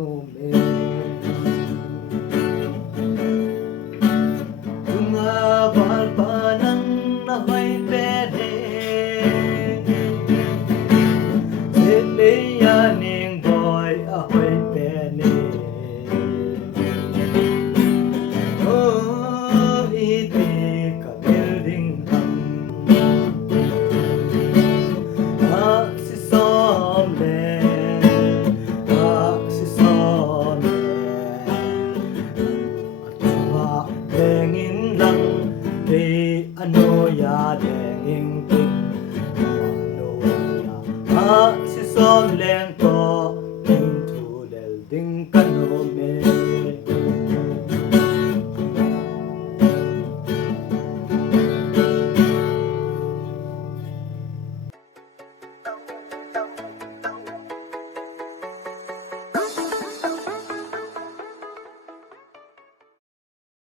놈에 Bunga balbanang nahoy pere Siliyaning boy ahoy pene Oh, iti kapilding kam Aksi somle Aksi somle Atwa dengin lang Di ano ya dengin ting Ano ya Aksi somleng